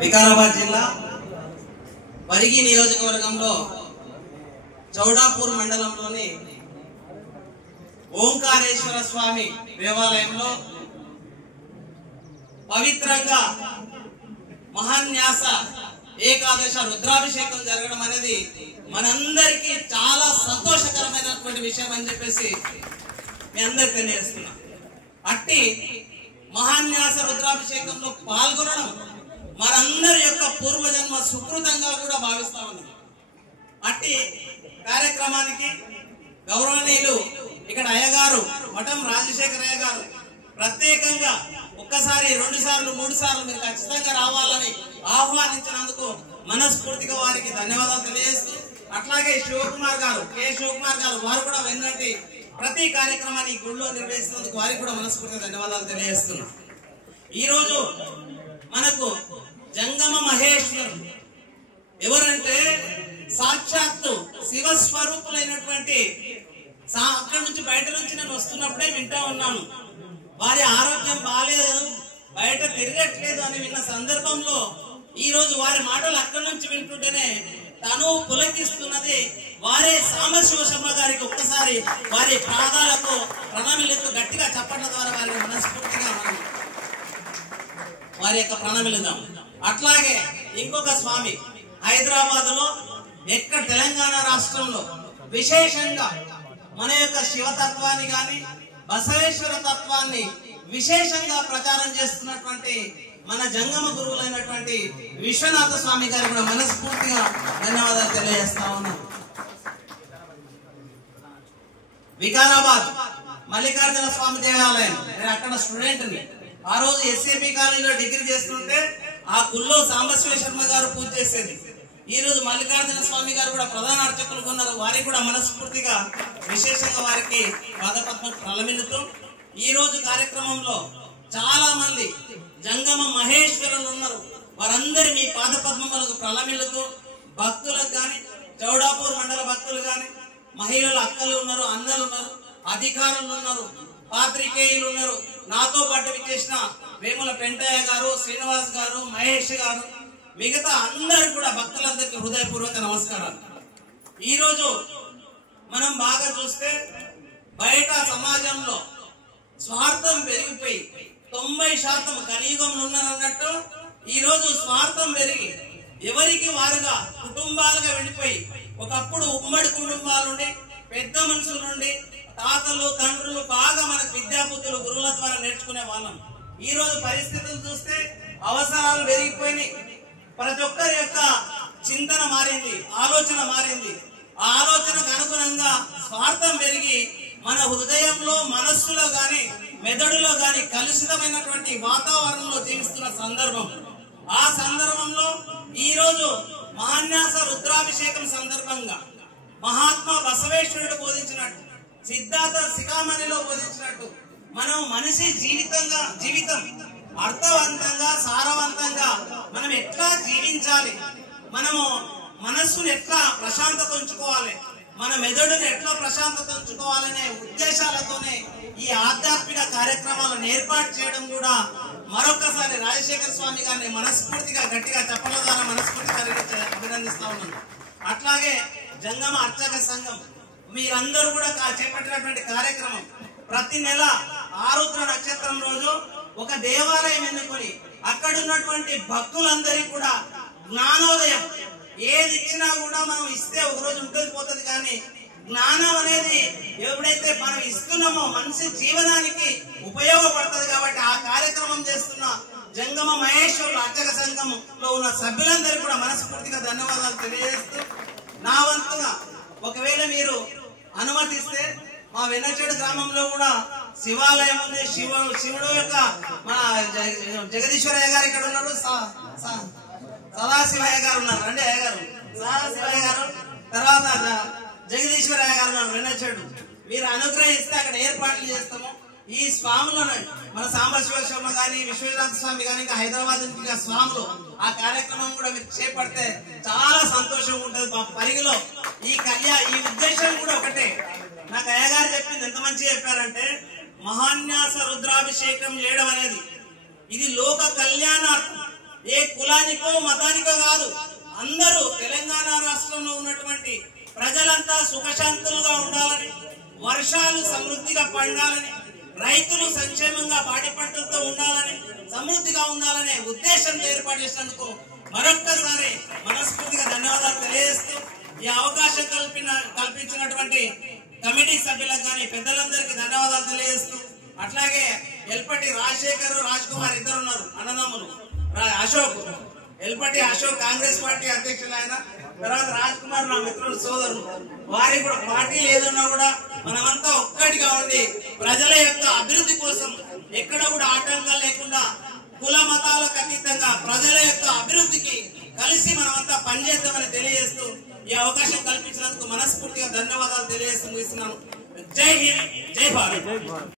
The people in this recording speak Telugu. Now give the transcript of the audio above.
వికారాబాద్ జిల్లా పరిగి నియోజకవర్గంలో చౌడాపూర్ మండలంలోని ఓంకారేశ్వర స్వామి దేవాలయంలో పవిత్రంగా మహాన్యాస ఏకాదశ రుద్రాభిషేకం జరగడం అనేది మనందరికీ చాలా సంతోషకరమైనటువంటి విషయం అని చెప్పేసి మీ అందరికీ తెలియజేస్తున్నా. అట్టి మహాన్యాస రుద్రాభిషేకంలో పాల్గొనడం మనందరి యొక్క పూర్వజన్మ సుకృతంగా కూడా భావిస్తా ఉన్నాం. అట్టి కార్యక్రమానికి గౌరవనీయులు ఇక్కడ అయ్యగారు మఠం రాజశేఖరయ్య గారు ప్రత్యేకంగా ఒక్కసారి 2 సార్లు 3 సార్లు మీరు ఖచ్చితంగా రావాలని ఆహ్వానించినందుకు మనస్ఫూర్తిగా వారికి ధన్యవాదాలు తెలియజేస్తూ, అట్లాగే శివకుమార్ గారు వారు కూడా వెన్నటి ప్రతి కార్యక్రమాన్ని గుడిలో నిర్వహిస్తున్నందుకు వారికి కూడా మనస్ఫూర్తిగా ధన్యవాదాలు తెలియజేస్తున్నాం. ఈ రోజు మనకు జంగమ మహేశ్వరుడు ఎవరంటే సాక్షాత్తు శివస్వరూపులైనటువంటి అక్కడి నుంచి బయట నుంచి నేను వస్తున్నప్పుడే వింటా ఉన్నాను, వారి ఆరోగ్యం బాగాలేదు, బయట తిరగట్లేదు అని విన్న సందర్భంలో ఈ రోజు వారి మాటలు అక్కడి నుంచి వింటుంటేనే తను పులకిస్తున్నది. వారే సాంబశివ శర్మ గారికి ఒక్కసారి వారి పాదాలకు ప్రణమిలుతూ గట్టిగా చప్పట్ల ద్వారా వారిని మనస్ఫూర్తిగా వారి యొక్క ప్రణమిలుదాం. అట్లాగే ఇంకొక స్వామి హైదరాబాద్ లో ఎక్కడ తెలంగాణ రాష్ట్రంలో విశేషంగా మన యొక్క శివతత్వాన్ని గాని బసవేశ్వర తత్వాన్ని విశేషంగా ప్రచారం చేస్తున్నటువంటి మన జంగమ గురువులైనటువంటి విశ్వనాథ స్వామి గారికి కూడా మనస్ఫూర్తిగా ధన్యవాదాలు తెలియజేస్తా ఉన్నాం. వికారాబాద్ మల్లికార్జున స్వామి దేవాలయం, నేను అక్కడ స్టూడెంట్ ని. ఆ రోజు ఎస్ఏపీ కాలేజీలో డిగ్రీ చేస్తుంటే ఆ గుళ్ళో సాంబశివ శర్మ గారు పూజ చేసేది. ఈ రోజు మల్లికార్జున స్వామి గారు కూడా ప్రధాన అర్చకులు ఉన్నారు, వారికి కూడా మనస్ఫూర్తిగా విశేషంగా వారికి పాదపద్మ ప్రలమిల్లుతూ ఈ రోజు కార్యక్రమంలో చాలా మంది జంగమ మహేశ్వరులు ఉన్నారు. వారందరి మీ పాదపద్మములకు ప్రలమిల్లుతూ భక్తులకు గాని, చౌడాపూర్ మండల భక్తులు గాని, మహిళలు అక్కలు ఉన్నారు, అన్నలు ఉన్నారు, అధికారులు ఉన్నారు, పాత్రికేయులు ఉన్నారు, నాతో పాటు విచ్చేసిన వేముల పెంటయ్య గారు, శ్రీనివాస్ గారు, మహేష్ గారు, మిగతా అందరూ కూడా భక్తులందరికీ హృదయపూర్వక నమస్కారాలు. ఈ రోజు మనం బాగా చూస్తే బయట సమాజంలో స్వార్థం పెరిగిపోయి 90% కలియుగంలో ఉన్నారన్నట్టు ఈ రోజు స్వార్థం పెరిగి ఎవరికి వారుగా కుటుంబాలుగా వెళ్ళిపోయి, ఒకప్పుడు ఉమ్మడి కుటుంబాలు నుండి పెద్ద మనుషుల నుండి తాతలు తండ్రులు బాగా మనకు విద్యాబుద్ధులు గురువుల ద్వారా నేర్చుకునే వాళ్ళం. ఈ రోజు పరిస్థితులు చూస్తే అవసరాలు పెరిగిపోయినాయి. ప్రతి ఒక్కరి యొక్క చింతన మారింది, ఆలోచన మారింది. ఆ ఆలోచనకు అనుగుణంగా స్వార్థం పెరిగి మన హృదయంలో, మనస్సులో గాని, మెదడులో గాని కలుషితమైనటువంటి వాతావరణంలో జీవిస్తున్న సందర్భం. ఆ సందర్భంలో ఈ రోజు మహాన్యాస రుద్రాభిషేకం సందర్భంగా మహాత్మా బసవేశ్వరుడు బోధించినట్టు, సిద్ధార్థ శిఖామణిలో బోధించినట్టు మనం మనిషి జీవితం అర్థవంతంగా, సారవంతంగా మనం ఎట్లా జీవించాలి, మనము మనస్సును ఎట్లా ప్రశాంతత ఉంచుకోవాలి, మన మెదడుని ఎట్లా ప్రశాంతత ఉంచుకోవాలనే ఉద్దేశాలతోనే ఈ ఆధ్యాత్మిక కార్యక్రమాలను ఏర్పాటు చేయడం కూడా మరొకసారి రాజశేఖర స్వామి గారిని మనస్ఫూర్తిగా గట్టిగా చెప్పల ద్వారా మనస్ఫూర్తిగా అభినందిస్తా ఉన్నాను. అట్లాగే జంగమ అర్చక సంఘం మీరందరూ కూడా చేపట్టినటువంటి కార్యక్రమం ప్రతి నెల ఆరుద్ర నక్షత్రం రోజు ఒక దేవాలయం ఎన్నుకొని అక్కడ ఉన్నటువంటి భక్తులందరికీ కూడా జ్ఞానోదయం ఏది ఇచ్చినా కూడా మనం ఇస్తే ఒక రోజు ఉంటుంది పోతుంది, కానీ జ్ఞానం అనేది ఎప్పుడైతే మనం ఇస్తున్నామో మనిషి జీవనానికి ఉపయోగపడుతుంది. కాబట్టి ఆ కార్యక్రమం చేస్తున్న జంగమ మహేశ్వరుల అర్చక సంఘంలో ఉన్న సభ్యులందరికీ కూడా మనస్ఫూర్తిగా ధన్యవాదాలు తెలియజేస్తూ, నా వంతుగా ఒకవేళ మీరు అనుమతిస్తే మా వెన్నచేడు గ్రామంలో కూడా శివాలయం ఉంది. శివుడు యొక్క మన జగదీశ్వరయ్య గారు ఇక్కడ ఉన్నారు, సదాశివయ్య గారు ఉన్నారు, రండి అయ్య గారు, సదాశివయ్య గారు, తర్వాత జగదీశ్వరయ్య గారు ఉన్నారు వెన్నచేడు. మీరు అనుగ్రహిస్తే అక్కడ ఏర్పాట్లు చేస్తాము. ఈ స్వాములను మన సాంబశివ శర్మ గాని, విశ్వనాథ స్వామి గాని, ఇంకా హైదరాబాద్ నుంచి స్వాములు ఆ కార్యక్రమం కూడా మీరు చేపడితే చాలా సంతోషంగా ఉంటుంది. మా పరిగిలో ఈ ఉద్దేశం కూడా ఒకటే. నాకు అయ్యగారు చెప్పింది ఎంత మంచిగా చెప్పారంటే, మహాన్యాస రుద్రాభిషేకం చేయడం అనేది ఇది లోక కళ్యాణ కులానికో మతానికో కాదు, అందరూ తెలంగాణ రాష్ట్రంలో ఉన్నటువంటి ప్రజలంతా సుఖశాంతులుగా ఉండాలని, వర్షాలు సమృద్ధిగా పండాలని, రైతులు సంక్షేమంగా పాడి పంటలతో ఉండాలని, సమృద్ధిగా ఉండాలనే ఉద్దేశంతో ఏర్పాటు చేసినందుకు మరొక్కసారి మనస్ఫూర్తిగా ధన్యవాదాలు తెలియజేస్తూ, ఈ అవకాశం కల్పించినటువంటి కమిటీ సభ్యులకు కానీ పెద్దలందరికీ ధన్యవాదాలు తెలియజేస్తూ, అట్లాగే ఎల్పటి రాజశేఖర్ రాజ్ కుమార్ ఇద్దరు ఉన్నారు అన్నదమ్ములు, అశోక్ ఎల్పటి అశోక్ కాంగ్రెస్ పార్టీ అధ్యక్షులు ఆయన, తర్వాత రాజ్ కుమార్ నా మిత్రుడు సోదరుడు, వారికి కూడా పార్టీలు ఏదన్నా కూడా మనమంతా ఒక్కటిగా ఉండి ప్రజల యొక్క అభివృద్ధి కోసం ఎక్కడ కూడా ఆటంకాలు లేకుండా కుల మతాలకు అతీతంగా ప్రజల యొక్క అభివృద్ధికి కలిసి మనమంతా పనిచేద్దామని తెలియజేస్తూ ఈ అవకాశం కల్పించినందుకు మనస్ఫూర్తిగా ధన్యవాదాలు తెలియజేస్తూ ముగిస్తున్నాను. జై హింద్, జై భారత్.